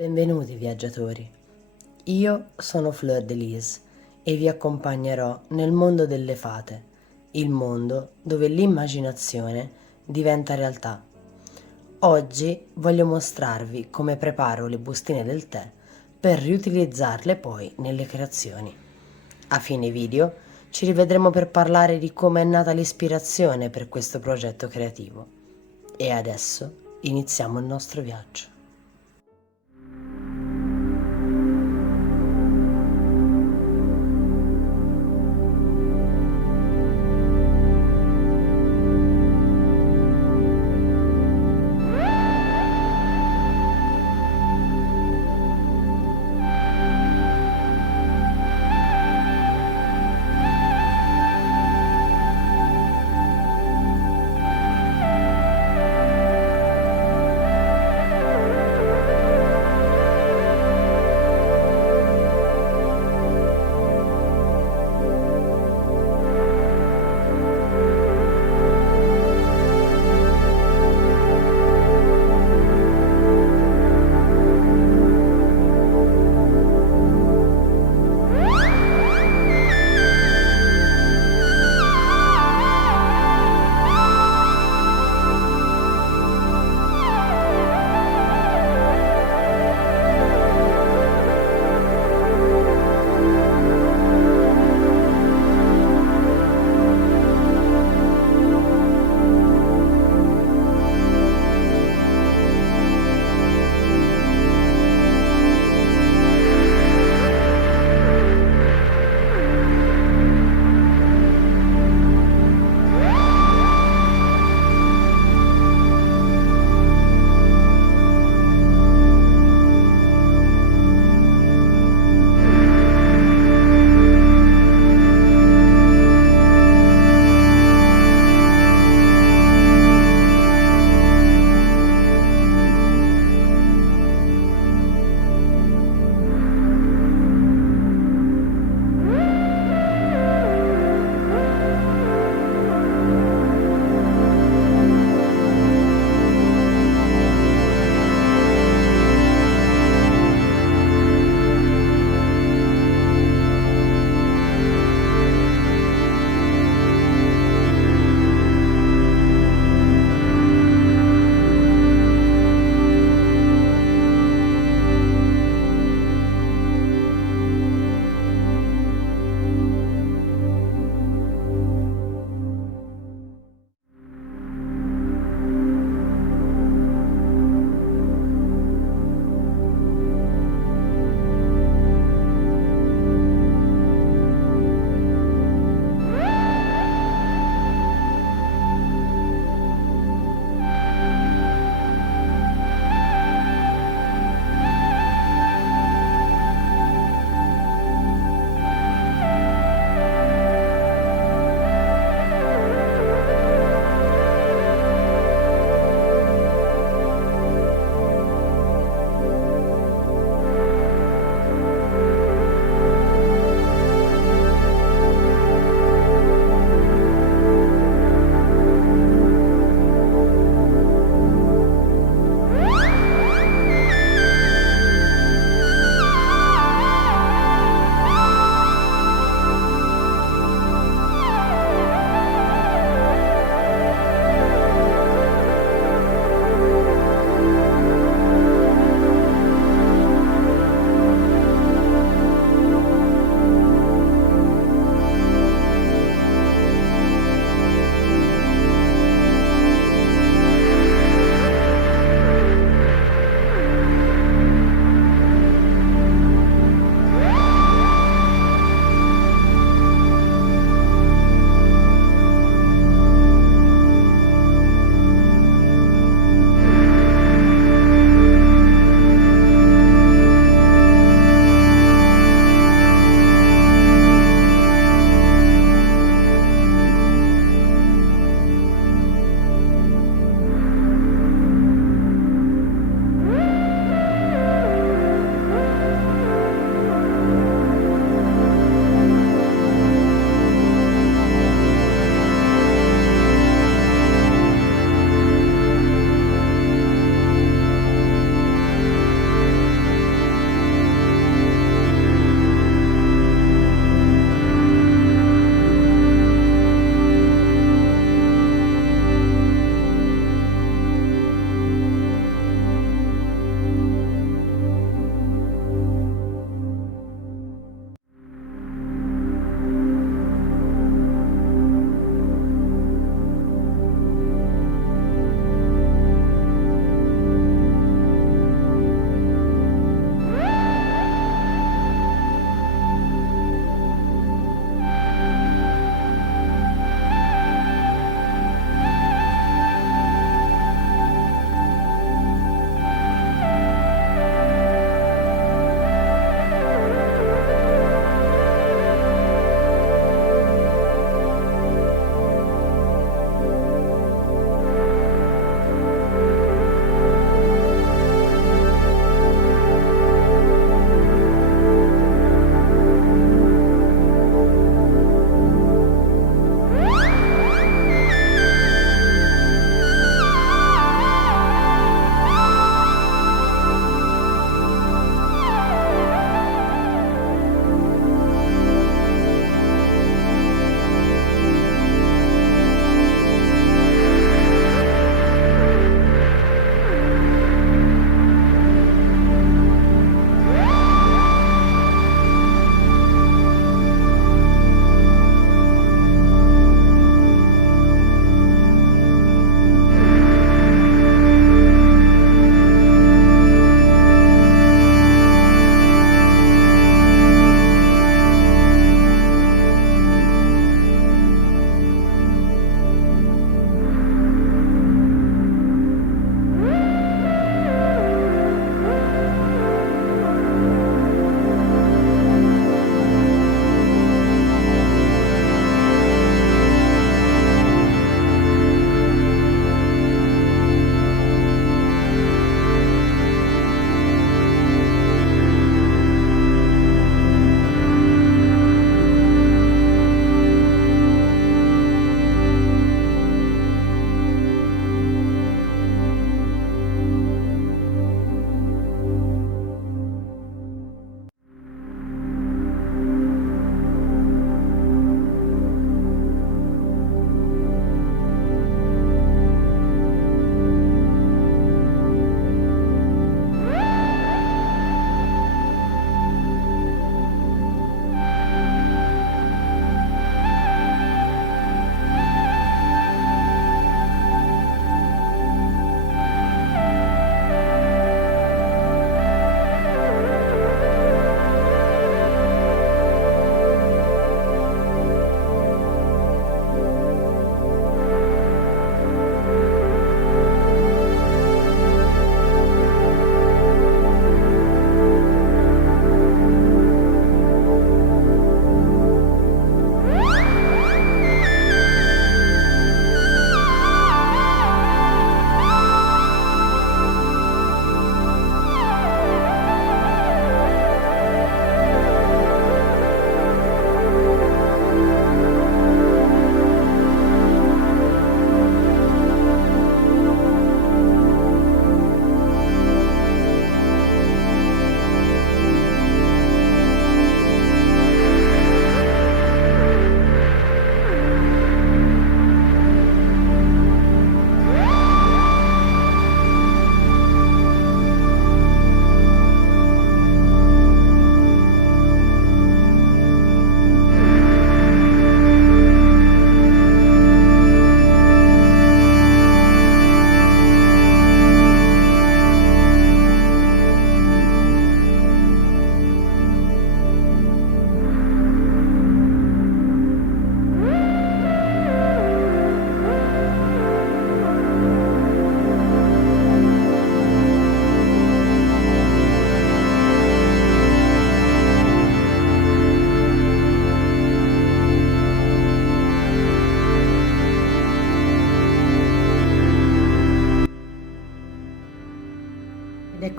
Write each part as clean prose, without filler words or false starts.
Benvenuti viaggiatori, io sono Fleur de Lis e vi accompagnerò nel mondo delle fate, il mondo dove l'immaginazione diventa realtà. Oggi voglio mostrarvi come preparo le bustine del tè per riutilizzarle poi nelle creazioni. A fine video ci rivedremo per parlare di come è nata l'ispirazione per questo progetto creativo. E adesso iniziamo il nostro viaggio.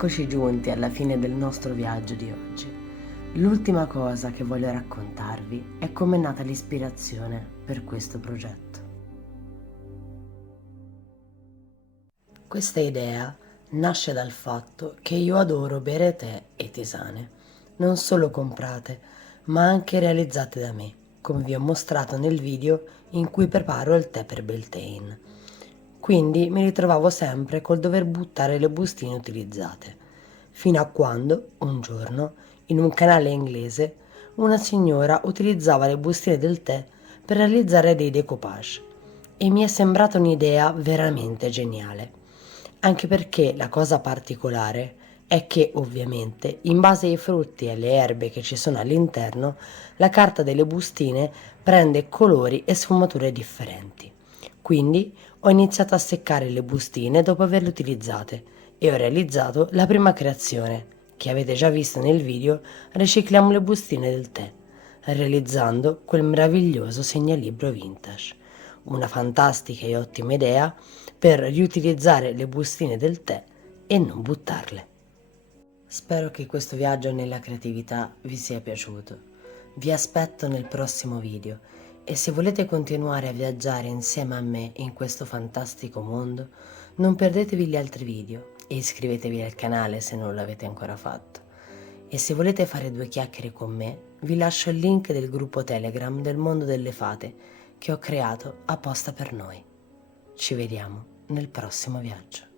eccoci giunti alla fine del nostro viaggio di oggi. L'ultima cosa che voglio raccontarvi è come è nata l'ispirazione per questo progetto. Questa idea nasce dal fatto che io adoro bere tè e tisane, non solo comprate, ma anche realizzate da me, come vi ho mostrato nel video in cui preparo il tè per Beltane. Quindi mi ritrovavo sempre col dover buttare le bustine utilizzate, fino a quando, un giorno, in un canale inglese, una signora utilizzava le bustine del tè per realizzare dei decoupage e mi è sembrata un'idea veramente geniale. Anche perché la cosa particolare è che ovviamente in base ai frutti e alle erbe che ci sono all'interno, la carta delle bustine prende colori e sfumature differenti. Quindi ho iniziato a seccare le bustine dopo averle utilizzate e ho realizzato la prima creazione, che avete già visto nel video Ricicliamo le bustine del tè, realizzando quel meraviglioso segnalibro vintage. Una fantastica e ottima idea per riutilizzare le bustine del tè e non buttarle. Spero che questo viaggio nella creatività vi sia piaciuto. Vi aspetto nel prossimo video e se volete continuare a viaggiare insieme a me in questo fantastico mondo, non perdetevi gli altri video e iscrivetevi al canale se non l'avete ancora fatto. E se volete fare due chiacchiere con me, vi lascio il link del gruppo Telegram del mondo delle fate che ho creato apposta per noi. Ci vediamo nel prossimo viaggio.